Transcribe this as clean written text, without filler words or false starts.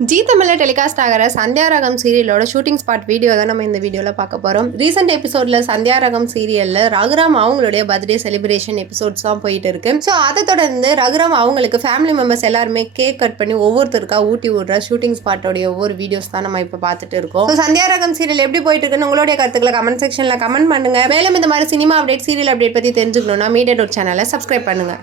G தமிழில் telecast ஆகிற சந்தியா ரகம் சீரியலோட ஷூட்டிங் ஸ்பாட் வீடியோ தான் நம்ம இந்த வீடியோவில் பார்க்க போகிறோம். ரீசெண்ட் எபிசோடில் சந்தியா ரகம் சீரியலில் ரகுராம் அவங்களுடைய பர்த்டே செலிப்ரேஷன் எபிசோட்ஸ் தான் போயிட்டு இருக்கு. ஸோ அதை தொடர்ந்து ரகுராம் அவங்களுக்கு ஃபேமிலி மெம்பர்ஸ் எல்லாருமே கேக் கட் பண்ணி ஒவ்வொருத்தருக்கா ஊட்டி விடுற ஷூட்டிங் ஸ்பாட்டோடைய ஒவ்வொரு வீடியோஸ் தான் நம்ம இப்போ பார்த்துட்டு இருக்கோம். ஸோ சந்தியா ரகம் சீரியல் எப்படி போயிட்டு இருக்குன்னு உங்களுடைய கருத்துக்களை கமெண்ட் செக்ஷனில் கமெண்ட் பண்ணுங்க. மேலும் இந்த மாதிரி சினிமா அப்டேட், சீரியல் அப்டேட் பற்றி தெரிஞ்சுக்கணும்னா மீடியா.சேனலை சப்ஸ்கிரைப் பண்ணுங்க.